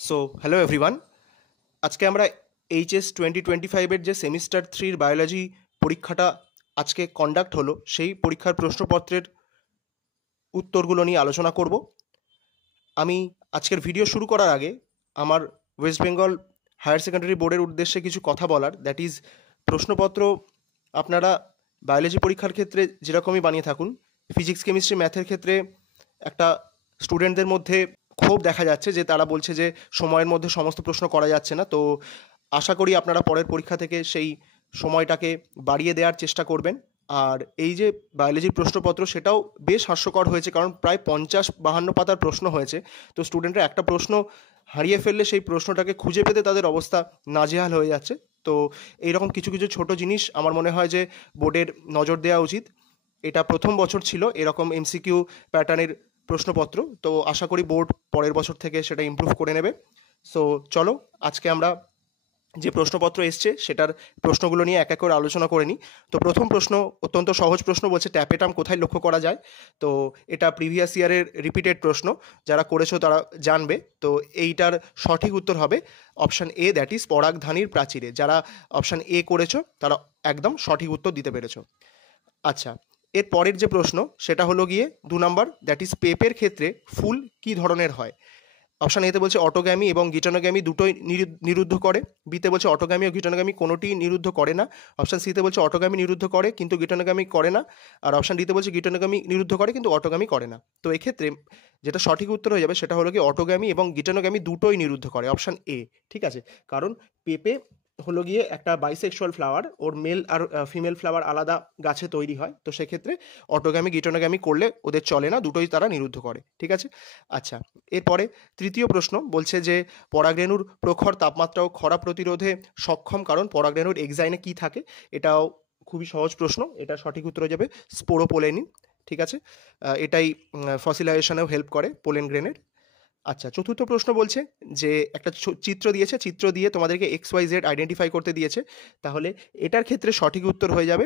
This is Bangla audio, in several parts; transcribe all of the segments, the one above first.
সো হ্যালো এভরিওয়ান, আজকে আমরা এইচএস 2025-এর যে সেমিস্টার 3-র বায়োলজি পরীক্ষাটা আজকে কন্ডাক্ট হলো, সেই পরীক্ষার প্রশ্নপত্রের উত্তরগুলো নিয়ে আলোচনা করব। আমি আজকের ভিডিও শুরু করার আগে আমার ওয়েস্ট বেঙ্গল হায়ার সেকেন্ডারি বোর্ডের উদ্দেশ্যে কিছু কথা বলার, দ্যাট ইজ প্রশ্নপত্র আপনারা বায়োলজি পরীক্ষার ক্ষেত্রে যেরকমই বানিয়ে থাকুন, ফিজিক্স কেমিস্ট্রি ম্যাথের ক্ষেত্রে একটা স্টুডেন্টদের মধ্যে ক্ষোভ দেখা যাচ্ছে যে তারা বলছে যে সময়ের মধ্যে সমস্ত প্রশ্ন করা যাচ্ছে না। তো আশা করি আপনারা পরের পরীক্ষা থেকে সেই সময়টাকে বাড়িয়ে দেওয়ার চেষ্টা করবেন। আর এই যে বায়োলজির প্রশ্নপত্র, সেটাও বেশ হাস্যকর হয়েছে, কারণ প্রায় 50-52 পাতার প্রশ্ন হয়েছে। তো স্টুডেন্টরা একটা প্রশ্ন হারিয়ে ফেললে সেই প্রশ্নটাকে খুঁজে পেতে তাদের অবস্থা নাজেহাল হয়ে যাচ্ছে। তো এইরকম কিছু কিছু ছোট জিনিস আমার মনে হয় যে বোর্ডের নজর দেওয়া উচিত। এটা প্রথম বছর ছিল এরকম এমসিকিউ প্যাটার্নের প্রশ্নপত্র, তো আশা করি বোর্ড পরের বছর থেকে সেটা ইমপ্রুভ করে নেবে। সো চলো আজকে আমরা যে প্রশ্নপত্র এসছে সেটার প্রশ্নগুলো নিয়ে এক এক করে আলোচনা করে নিই। তো প্রথম প্রশ্ন অত্যন্ত সহজ প্রশ্ন, বলছে ট্যাপেটাম কোথায় লক্ষ্য করা যায়। তো এটা প্রিভিয়াস ইয়ারের রিপিটেড প্রশ্ন, যারা করেছো তারা জানবে। তো এইটার সঠিক উত্তর হবে অপশান এ, দ্যাট ইজ পরাগধানীর প্রাচীরে। যারা অপশান এ করেছো তারা একদম সঠিক উত্তর দিতে পেরেছো। আচ্ছা, এর পরের যে প্রশ্ন সেটা হলো গিয়ে 2 নম্বর, দ্যাট ইজ পেঁপের ক্ষেত্রে ফুল কী ধরনের হয়। অপশান এতে বলছে অটোগ্যামি এবং গিটানোগ্যামি দুটোই নিরুদ্ধ করে। বিতে বলছে অটোগ্যামি ও গিটানোগ্যামি কোনোটিই নিরুদ্ধ করে না। অপশান সিতে বলছে অটোগ্যামি নিরুদ্ধ করে কিন্তু গিটানোগ্যামি করে না। আর অপশান ডিতে বলছে গিটানোগ্যামি নিরুদ্ধ করে কিন্তু অটোগ্যামি করে না। তো এক্ষেত্রে যেটা সঠিক উত্তর হয়ে যাবে সেটা হলো কি অটোগ্যামি এবং গিটানোগ্যামি দুটোই নিরুদ্ধ করে, অপশান এ। ঠিক আছে, কারণ পেঁপে হলো গিয়ে একটা বাইসেক্সুয়াল ফ্লাওয়ার, ওর মেল আর ফিমেল ফ্লাওয়ার আলাদা গাছে তৈরি হয়। তো সেক্ষেত্রে অটোগ্যামি গিটানোগ্যামি করলে ওদের চলে না, দুটোই তারা নিরুদ্ধ করে। ঠিক আছে। আচ্ছা, এরপরে তৃতীয় প্রশ্ন বলছে যে পরাগরেণুর প্রখর তাপমাত্রা ও খরা প্রতিরোধে সক্ষম কারণ পরাগরেণুর এক্সাইনে কি থাকে। এটাও খুবই সহজ প্রশ্ন, এটা সঠিক উত্তর হয়ে যাবে স্পোরোপোলেনিন। ঠিক আছে, এটাই ফসিলাইজেশনেও হেল্প করে পোলেন গ্রেনের। আচ্ছা, চতুর্থ প্রশ্ন বলছে যে একটা চিত্র দিয়েছে, চিত্র দিয়ে তোমাদেরকে XYZ আইডেন্টিফাই করতে দিয়েছে। তাহলে এটার ক্ষেত্রে সঠিক উত্তর হয়ে যাবে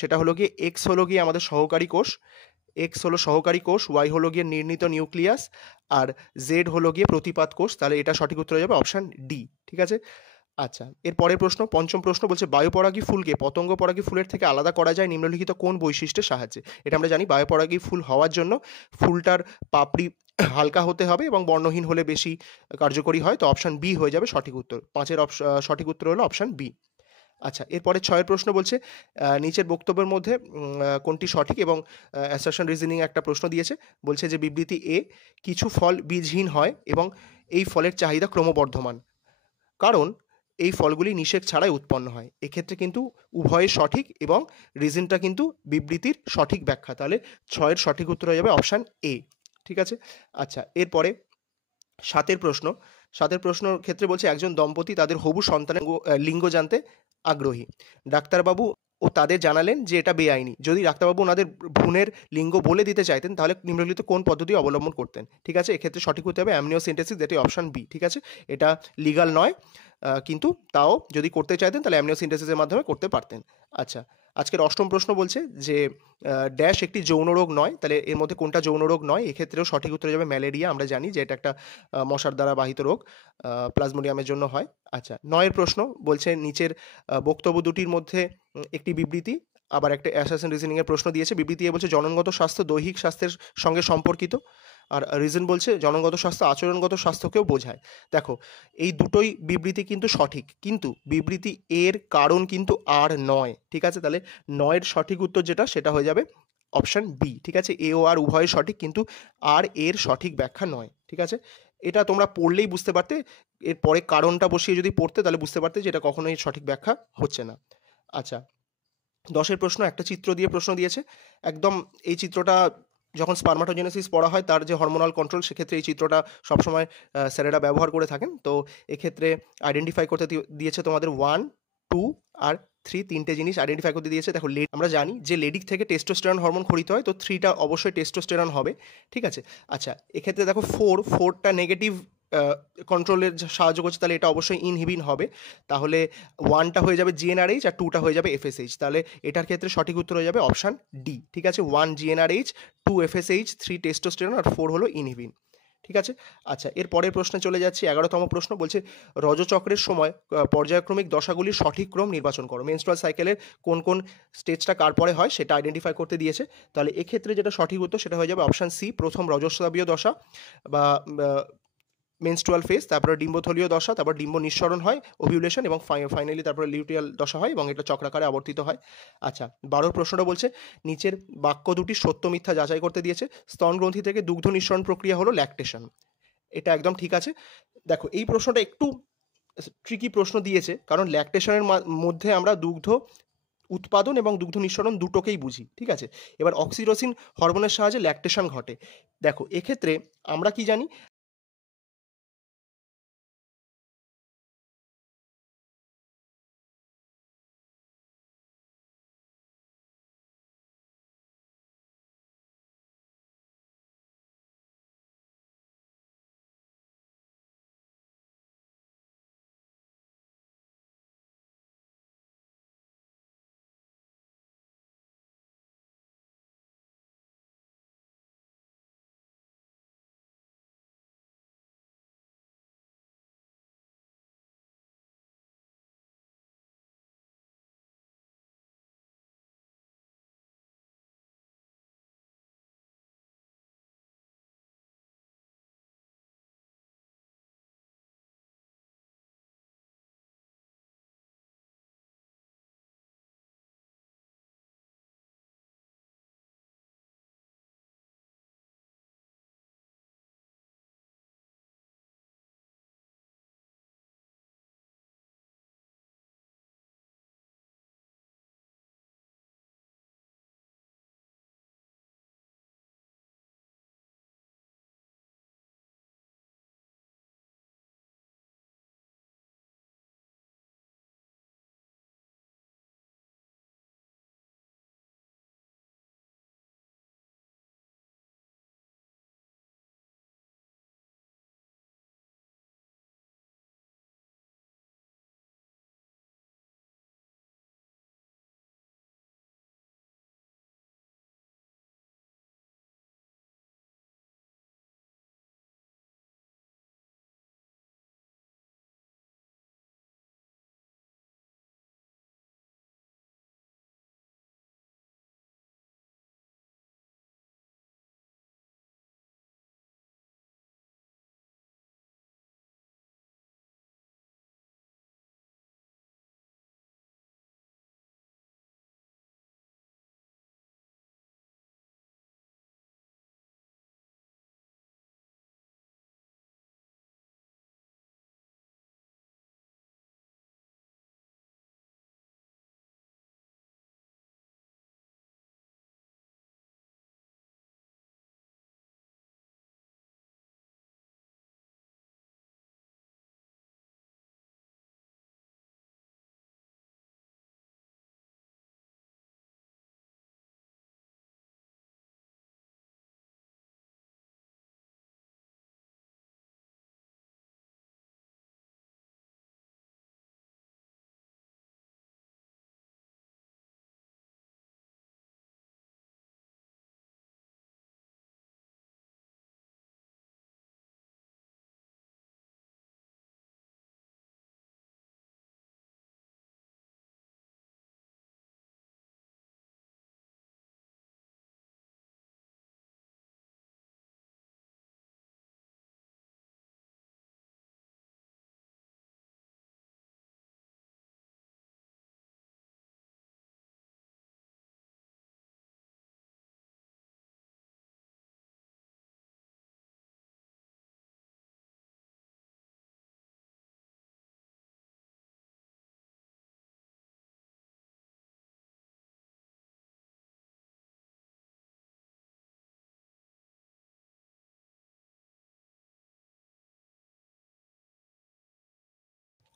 সেটা হলো গিয়ে এক্স হলো গিয়ে আমাদের সহকারী কোষ, এক্স হলো সহকারী কোষ, ওয়াই হলো গিয়ে নির্ণীত নিউক্লিয়াস, আর জেড হলো গিয়ে প্রতিপাদ কোষ। তাহলে এটা সঠিক উত্তর হয়ে যাবে অপশান ডি। ঠিক আছে। আচ্ছা, এর পরের প্রশ্ন, পঞ্চম প্রশ্ন বলছে বায়ুপরাগী ফুলকে পতঙ্গ পরাগী ফুলের থেকে আলাদা করা যায় নিম্নলিখিত কোন বৈশিষ্ট্যের সাহায্যে। এটা আমরা জানি, বায়ুপরাগী ফুল হওয়ার জন্য ফুলটার পাপড়ি হালকা হতে হবে এবং বর্ণহীন হলে বেশি কার্যকরী হয়। তো অপশান বি হয়ে যাবে সঠিক উত্তর। পাঁচের সঠিক উত্তর হলো অপশান বি। আচ্ছা, এরপরে ছয়ের প্রশ্ন বলছে নিচের বক্তব্যের মধ্যে কোনটি সঠিক, এবং অ্যাসারশন রিজনিং একটা প্রশ্ন দিয়েছে। বলছে যে বিবৃতি এ, কিছু ফল বীজহীন হয় এবং এই ফলের চাহিদা ক্রমবর্ধমান কারণ এই ফলগুলি নিষেক ছাড়াই উৎপন্ন হয়। এক্ষেত্রে কিন্তু উভয়ের সঠিক এবং রিজনটা কিন্তু বিবৃতির সঠিক ব্যাখ্যা। তাহলে ছয়ের সঠিক উত্তর হয়ে যাবে অপশান এ। ঠিক আছে। আচ্ছা, এরপরে সাতের প্রশ্ন, সাতের প্রশ্নর ক্ষেত্রে বলছে একজন দম্পতি তাদের হবু সন্তানের লিঙ্গ জানতে আগ্রহী। ডাক্তারবাবু ও তাদের জানালেন যে এটা বেআইনি। যদি ডাক্তারবাবু ওনাদের ভ্রূণের লিঙ্গ বলে দিতে চাইতেন তাহলে নিম্নলিখিত কোন পদ্ধতি অবলম্বন করতেন। ঠিক আছে, এক্ষেত্রে সঠিক হতে হবে অ্যামনিওসেন্টেসিস, যেটি অপশান বি। ঠিক আছে, এটা লিগাল নয়, কিন্তু তাও যদি করতে চাইতেন তাহলে অ্যামনিওসেন্টেসিসের মাধ্যমে করতে পারতেন। আচ্ছা, আজকের অষ্টম প্রশ্ন বলছে যে ড্যাশ একটি যৌন রোগ নয়। তাহলে এর মধ্যে কোনটা যৌন রোগ নয়। এক্ষেত্রেও সঠিক উত্তর যাবে ম্যালেরিয়া। আমরা জানি যে এটা একটা মশার দ্বারা বাহিত রোগ, প্লাজমোডিয়ামের জন্য হয়। আচ্ছা, নয়ের প্রশ্ন বলছে নিচের বক্তব্য দুটির মধ্যে একটি বিবৃতি আবার একটা অ্যাসারশন রিজনিংয়ের প্রশ্ন দিয়েছে। বিবৃতি এ বলছে জননগত স্বাস্থ্য দৈহিক স্বাস্থ্যের সঙ্গে সম্পর্কিত, আর রিজন বলছে জনগত স্বাস্থ্য আচরণগত স্বাস্থ্যকেও বোঝায়। দেখো, এই দুটোই বিবৃতি কিন্তু সঠিক, কিন্তু বিবৃতি এর কারণ কিন্তু আর নয়। ঠিক আছে, তাহলে নয়ের সঠিক উত্তর যেটা সেটা হয়ে যাবে অপশান বি। ঠিক আছে, এ ও আর উভয় সঠিক, কিন্তু আর এর সঠিক ব্যাখ্যা নয়। ঠিক আছে, এটা তোমরা পড়লেই বুঝতে পারতে, এরপরে কারণটা বসিয়ে যদি পড়তে তাহলে বুঝতে পারতে যে এটা কখনোই সঠিক ব্যাখ্যা হচ্ছে না। আচ্ছা, দশের প্রশ্ন একটা চিত্র দিয়ে প্রশ্ন দিয়েছে। একদম এই চিত্রটা যখন স্পারমাটোজেনেসিস পড়া হয় তার যে হরমোনাল কন্ট্রোল, সেক্ষেত্রে এই চিত্রটা সবসময় স্যারেরা ব্যবহার করে থাকেন। তো এক্ষেত্রে আইডেন্টিফাই করতে দিয়েছে তোমাদের 1, 2 আর 3, তিনটে জিনিস আইডেন্টিফাই করতে দিয়েছে। দেখো, আমরা জানি যে লেডিক থেকে টেস্টোস্টেরন হরমোন খরিত হয়, তো 3টা অবশ্যই টেস্টোস্টেরন হবে। ঠিক আছে। আচ্ছা, এক্ষেত্রে দেখো 4টা নেগেটিভ কন্ট্রোলের সাহায্য করছে, তাহলে এটা অবশ্যই ইনহিবিন হবে। তাহলে 1টা হয়ে যাবে জিএনআরএইচ আর 2টা হয়ে যাবে এফএসএইচ। তাহলে এটার ক্ষেত্রে সঠিক উত্তর হয়ে যাবে অপশান ডি। ঠিক আছে, 1 জিএনআরএইচ, 2 এফএসএইচ, 3 টেস্টোস্টেরন আর 4 হলো ইনহিবিন। ঠিক আছে। আচ্ছা, এর পরের প্রশ্নে চলে যাচ্ছি। 11তম প্রশ্ন বলছে, রজচক্রের সময় পর্যায়ক্রমিক দশাগুলির সঠিক ক্রম নির্বাচন করো। মেনস্ট্রুয়াল সাইকেলের কোন কোন স্টেজটা কার পরে হয় সেটা আইডেন্টিফাই করতে দিয়েছে। তাহলে এক্ষেত্রে যেটা সঠিক উত্তর সেটা হয়ে যাবে অপশান সি, প্রথম রজস্রাবীয় দশা বা মেনস্ট্রুয়াল ফেজ, তারপরে ডিম্বথলীয় দশা, তারপর ডিম্ব নিঃসরণ হয়, ওভিউলেশন, এবং ফাইনালি তারপরে লিউটিয়াল দশা হয় এবং এটা চক্রাকারে আবর্তিত হয়। আচ্ছা, 12 প্রশ্নটা বলছে, নিচের বাক্য দুটি সত্য মিথ্যা যাচাই করতে দিয়েছে। স্তন গ্রন্থি থেকে দুগ্ধ নিঃসরণ প্রক্রিয়া হলো ল্যাকটেশন। এটা একদম ঠিক আছে। দেখো, এই প্রশ্নটা একটু ট্রিকি প্রশ্ন দিয়েছে, কারণ ল্যাকটেশনের মধ্যে আমরা দুগ্ধ উৎপাদন এবং দুগ্ধ নিঃসরণ দুটোকেই বুঝি। ঠিক আছে, এবার অক্সিটোসিন হরমোনের সাহায্যে ল্যাকটেশন ঘটে। দেখো, এক্ষেত্রে আমরা কি জানি,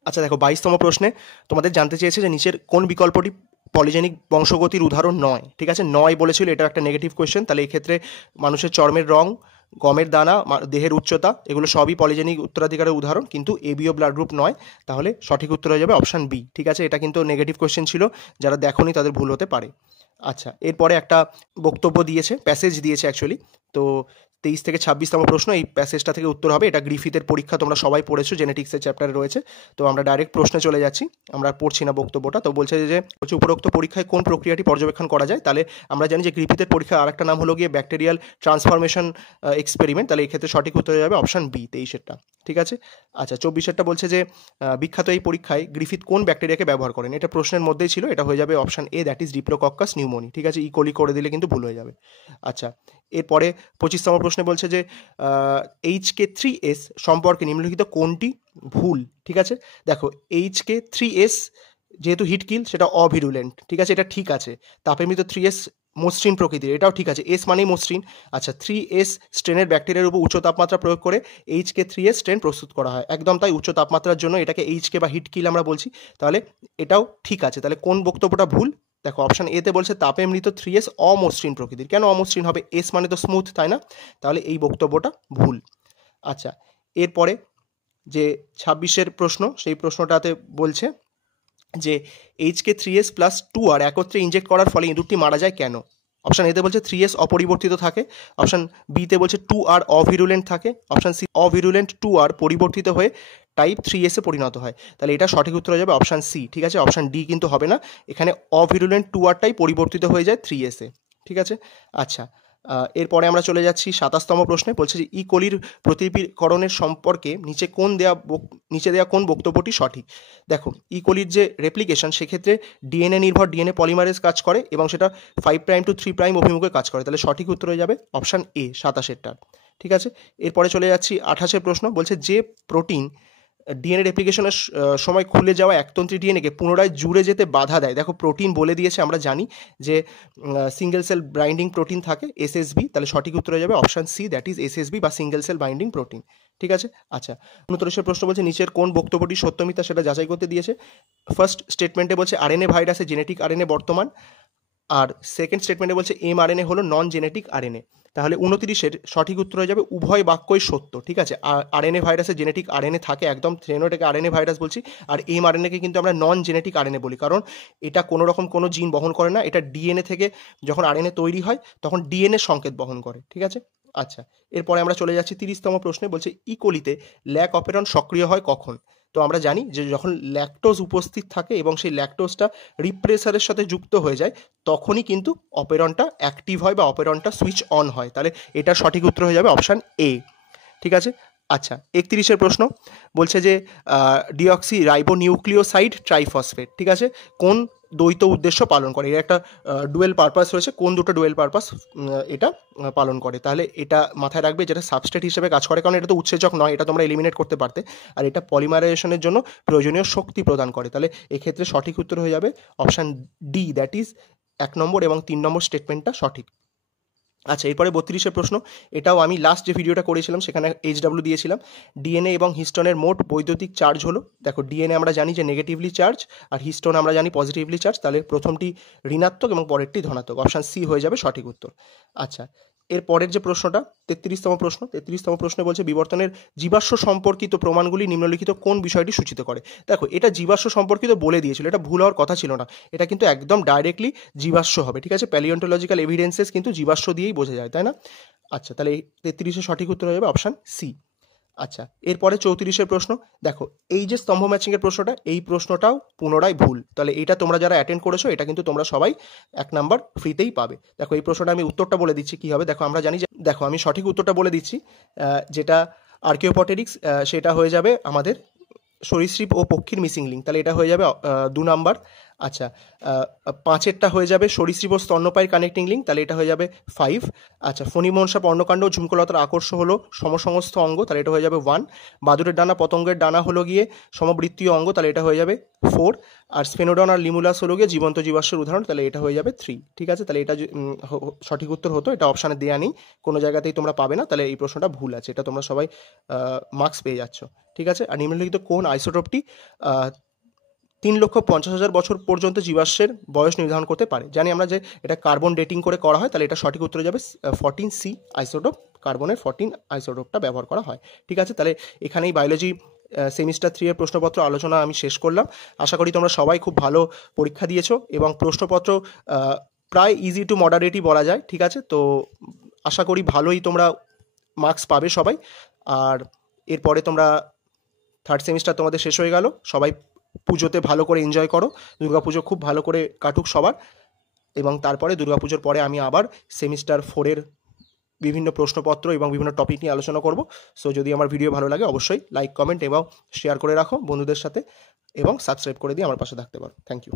আচ্ছা দেখো, 22তম প্রশ্নে তোমাদের জানতে চেয়েছে যে নিচের কোন বিকল্পটি পলিজেনিক বংশগতির উদাহরণ নয়। ঠিক আছে, নয় বলেছিল, এটা একটা নেগেটিভ কোয়েশ্চেন। তাহলে এই ক্ষেত্রে মানুষের চর্মের রং, গমের দানা, দেহের উচ্চতা, এগুলো সবই পলিজেনিক উত্তরাধিকারের উদাহরণ, কিন্তু এবিও ব্লাড গ্রুপ নয়। তাহলে সঠিক উত্তর হয়ে যাবে অপশান বি। ঠিক আছে, এটা কিন্তু নেগেটিভ কোয়েশ্চেন ছিল, যারা দেখোনি তাদের ভুল হতে পারে। আচ্ছা, এরপরে একটা বক্তব্য দিয়েছে, প্যাসেজ দিয়েছে অ্যাকচুয়ালি। তো 23 থেকে 26তম প্রশ্ন এই প্যাসেজটা থেকে উত্তর হবে। এটা গ্রিফিথের পরীক্ষা, তোমরা সবাই পড়েছো, জেনেটিক্সের চ্যাপ্টারে রয়েছে। তো আমরা ডাইরেক্ট প্রশ্নে চলে যাচ্ছি, আমরা পড়ছি না বক্তব্যটা। তো বলছে যে উপরোক্ত পরীক্ষায় কোন প্রক্রিয়াটি পর্যবেক্ষণ করা যায়। তাহলে আমরা জানি যে গ্রিফিথের পরীক্ষার আরেকটা নাম হলো গিয়ে ব্যাকটেরিয়াল ট্রান্সফরমেশন এক্সপেরিমেন্ট। তাহলে এই ক্ষেত্রে সঠিক উত্তর হয়ে যাবে অপশন বি, 23-এরটা। ঠিক আছে। আচ্ছা, 24-এরটা বলছে যে বিখ্যাত এই পরীক্ষায় গ্রিফিথ কোন ব্যাকটেরিয়াকে ব্যবহার করেন। এটা প্রশ্নের মধ্যেই ছিল, এটা হয়ে যাবে option A, that is diplococcus pneumoniae. ঠিক আছে, ইকোলি করে দিলে কিন্তু ভুল হয়ে যাবে। আচ্ছা, এরপরে 25তম প্রশ্নে বলছে যে HK3S সম্পর্কে নিম্নলিখিত কোনটি ভুল। ঠিক আছে, দেখো HK3S যেহেতু হিট কিল সেটা অভিরুলেন্ট। ঠিক আছে, এটা ঠিক আছে। তাপেমিত 3S মসৃণ প্রকৃতির, এটাও ঠিক আছে, এস মানেই মসৃণ। আচ্ছা, 3S স্ট্রেনের ব্যাকটেরিয়ার উপর উচ্চ তাপমাত্রা প্রয়োগ করে HK3S স্ট্রেন প্রস্তুত করা হয়, একদম তাই, উচ্চ তাপমাত্রার জন্য এটাকে HK বা হিট কিল আমরা বলছি। তাহলে এটাও ঠিক আছে। তাহলে কোন বক্তব্যটা ভুল, দেখো অপশন এতে বলছে তাপে মৃত 3S অমসৃণ প্রকৃতির। কেন অমসৃণ হবে, এস মানে তো স্মুথ, তাই না? তাহলে এই বক্তব্যটা ভুল। আচ্ছা, এরপরে যে 26-এর প্রশ্ন, সেই প্রশ্নটাতে বলছে যে HK3S প্লাস 2R একত্রে ইনজেক্ট করার ফলে ইঁদুরটি মারা যায় কেন। অপশন এতে বলছে 3S অপরিবর্তিত থাকে, অপশন বিতে বলছে 2R অভিরুলেন্ট থাকে, অপশন সি অভিরুলেন্ট 2R পরিবর্তিত হয়ে টাইপ 3S এ পরিণত হয়। তাহলে এটা সঠিক উত্তর হয়ে যাবে অপশন সি। ঠিক আছে, অপশন ডি কিন্তু হবে না, এখানে অভিরুলেন্ট 2Rটাই পরিবর্তিত হয়ে যায় 3S এ। ঠিক আছে। আচ্ছা, এরপরে আমরা চলে যাচ্ছি 27তম প্রশ্নে। বলছে যে ইকোলির প্রতিলিপিকরণের সম্পর্কে নিচে দেওয়া কোন বক্তব্যটি সঠিক। দেখো ইকোলির যে রেপ্লিকেশন, সেক্ষেত্রে ডিএনএ নির্ভর ডিএনএ পলিমারেজ কাজ করে এবং সেটা 5' to 3' অভিমুখে কাজ করে। তাহলে সঠিক উত্তর হয়ে যাবে অপশন এ, 27-এরটা। ঠিক আছে, এরপরে চলে যাচ্ছি 28-এর প্রশ্ন। বলছে যে প্রোটিন ডিএনএ রেপ্লিকেশনের সময় খুলে যাওয়া একতন্ত্রী ডিএনএকে পুনরায় জুড়ে যেতে বাধা দেয়। দেখো প্রোটিন বলে দিয়েছে, আমরা জানি যে সিঙ্গেল সেল বাইন্ডিং প্রোটিন থাকে, এসএসবি। তাহলে সঠিক উত্তর হয়ে যাবে option C, that is SSB বা সিঙ্গেল সেল বাইন্ডিং প্রোটিন। ঠিক আছে। আচ্ছা, 29-এর প্রশ্ন বলছে নিচের কোন বক্তব্যটি সত্য মিথ্যা সেটা যাচাই করতে দিয়েছে। ফার্স্ট স্টেটমেন্টে বলছে আরএনএ ভাইরাসে জেনেটিক আরএনএ বর্তমান, আর সেকেন্ড স্টেটমেন্টে বলছে এমআরএনএ হলো নন জেনেটিক আরএনএ। তাহলে 29-এর সঠিক উত্তর হয়ে যাবে উভয় বাক্যই সত্য। ঠিক আছে, আরএনএ ভাইরাসে জেনেটিক আরএনএ থাকে, একদম, এটাকে আরএনএ ভাইরাস বলছি। আর এমআরএনএকে কিন্তু আমরা নন জেনেটিক আরএনএ বলি, কারণ এটা কোনো রকম কোনো জিন বহন করে না, এটা ডিএনএ থেকে যখন আরএনএ তৈরি হয় তখন ডিএনএ সংকেত বহন করে। ঠিক আছে। আচ্ছা, এরপরে আমরা চলে যাচ্ছি 30তম প্রশ্নে। বলছে ইকোলিতে ল্যাক অপেরন সক্রিয় হয় কখন। তো আমরা জানি যে যখন ল্যাকটোজ উপস্থিত থাকে এবং সেই ল্যাকটোজটা রিপ্রেসারের সাথে যুক্ত হয়ে যায়, তখনই কিন্তু অপেরনটা অ্যাক্টিভ হয় বা অপেরনটা সুইচ অন হয়। তাহলে এটা সঠিক উত্তর হয়ে যাবে অপশান এ। ঠিক আছে। আচ্ছা, 31-এর প্রশ্ন বলছে যে ডিঅক্সি রাইবোনিউক্লিওসাইড ট্রাইফসফেট, ঠিক আছে, কোন দ্বৈত উদ্দেশ্য পালন করে। এর একটা ডুয়েল পারপাস রয়েছে, কোন দুটো ডুয়েল পারপাস এটা পালন করে। তাহলে এটা মাথায় রাখবে, যেটা সাবস্ট্রেট হিসেবে কাজ করে, কারণ এটা তো উৎসেচক নয়, এটা তোমরা এলিমিনেট করতে পারতে। আর এটা পলিমারাইজেশনের জন্য প্রয়োজনীয় শক্তি প্রদান করে। তাহলে এক্ষেত্রে সঠিক উত্তর হয়ে যাবে অপশান ডি, দ্যাট ইজ 1 নম্বর এবং 3 নম্বর স্টেটমেন্টটা সঠিক। আচ্ছা, এরপরে 32-এর প্রশ্ন, এটাও আমি লাস্ট যে ভিডিওটা করেছিলাম সেখানে HW দিয়েছিলাম। ডিএনএ এবং হিস্টোনের মোট বৈদ্যুতিক চার্জ হলো। দেখো ডিএনএ আমরা জানি যে নেগেটিভলি চার্জ, আর হিস্টোন আমরা জানি পজিটিভলি চার্জ। তাহলে প্রথমটি ঋণাত্মক এবং পরেরটি ধনাত্মক, অপশান সি হয়ে যাবে সঠিক উত্তর। আচ্ছা, এর পরের যে প্রশ্নটা 33তম প্রশ্ন, 33তম প্রশ্নে বলছে বিবর্তনের জীবাশ্ম সম্পর্কিত প্রমাণগুলি নিম্নলিখিত কোন বিষয়টি সূচিত করে। দেখো এটা জীবাশ্ম সম্পর্কিত বলে দিয়েছিল, এটা ভুল হওয়ার কথা ছিল না, এটা কিন্তু একদম ডাইরেক্টলি জীবাশ্ম হবে। ঠিক আছে, প্যালিওন্টোলজিক্যাল এভিডেন্সেস কিন্তু জীবাশ্ম দিয়েই বোঝা যায়, তাই না? আচ্ছা, তাহলে এই 33-এর সঠিক উত্তর হয়ে যাবে অপশান সি। আচ্ছা, এরপরে 34-এর প্রশ্ন, দেখো এই যে স্তম্ভ ম্যাচিংয়ের প্রশ্নটা, এই প্রশ্নটাও পুনরায় ভুল। তাহলে এটা তোমরা যারা অ্যাটেন্ড করেছো, এটা কিন্তু তোমরা সবাই 1 নাম্বার ফ্রিতেই পাবে। দেখো এই প্রশ্নটা আমি উত্তরটা বলে দিচ্ছি কি হবে। দেখো আমরা জানি যে, দেখো আমি সঠিক উত্তরটা বলে দিচ্ছি, যেটা আর্কিওপটেরিক্স, সেটা হয়ে যাবে আমাদের সরীসৃপ ও পক্ষীর মিসিং লিঙ্ক। তাহলে এটা হয়ে যাবে 2 নাম্বার। আচ্ছা, 5-এরটা হয়ে যাবে সরীসৃপ ও স্তন্যপায়ীর কানেক্টিং লিঙ্ক, তাহলে এটা হয়ে যাবে 5। আচ্ছা, ফণিমনসা পর্ণকাণ্ড ও ঝুমকলতার আকর্ষ হলো সমসংস্থ অঙ্গ, তাহলে এটা হয়ে যাবে 1। বাদুড়ের ডানা পতঙ্গের ডানা হলো গিয়ে সমবৃত্তীয় অঙ্গ, তাহলে এটা হয়ে যাবে 4। আর স্পেনোডন আর লিমুলাস হলো গিয়ে জীবন্ত জীবাশ্মের উদাহরণ, তাহলে এটা হয়ে যাবে 3। ঠিক আছে, তাহলে এটা সঠিক উত্তর হতো, এটা অপশানে দেওয়া নেই, কোনো জায়গাতেই তোমরা পাবে না, তাহলে এই প্রশ্নটা ভুল আছে, এটা তোমরা সবাই মার্কস পেয়ে যাচ্ছ। ঠিক আছে, আর নিম্নলিখিত কোন আইসোটোপটি 3,50,000 বছর পর্যন্ত জীবাশ্মের বয়স নির্ধারণ করতে পারে। জানি আমরা যে এটা কার্বন ডেটিং করে করা হয়, তাহলে এটা সঠিক উত্তর যাবে 14C আইসোটোপ, কার্বনের 14 আইসোটোপটা ব্যবহার করা হয়। ঠিক আছে, তাহলে এখানেই বায়োলজি সেমিস্টার 3 এর প্রশ্নপত্র আলোচনা আমি শেষ করলাম। আশা করি তোমরা সবাই খুব ভালো পরীক্ষা দিয়েছো এবং প্রশ্নপত্র প্রায় ইজি টু মডারেটই বলা যায়। ঠিক আছে, তো আশা করি ভালোই তোমরা মার্কস পাবে সবাই। আর এরপরে তোমরা থার্ড সেমিস্টার তোমাদের শেষ হয়ে গেল, সবাই পুজোতে ভালো করে এনজয় করো, দুর্গাপুজো খুব ভালো করে কাটুক সবার। এবং তারপরে দুর্গাপুজোর পরে আমি আবার সেমিস্টার 4-এর বিভিন্ন প্রশ্নপত্র এবং বিভিন্ন টপিক নিয়ে আলোচনা করব। সো যদি আমার ভিডিও ভালো লাগে অবশ্যই লাইক, কমেন্ট এবং শেয়ার করে রাখো বন্ধুদের সাথে, এবং সাবস্ক্রাইব করে দিয়ে আমার পাশে থাকতে পারো। Thank you.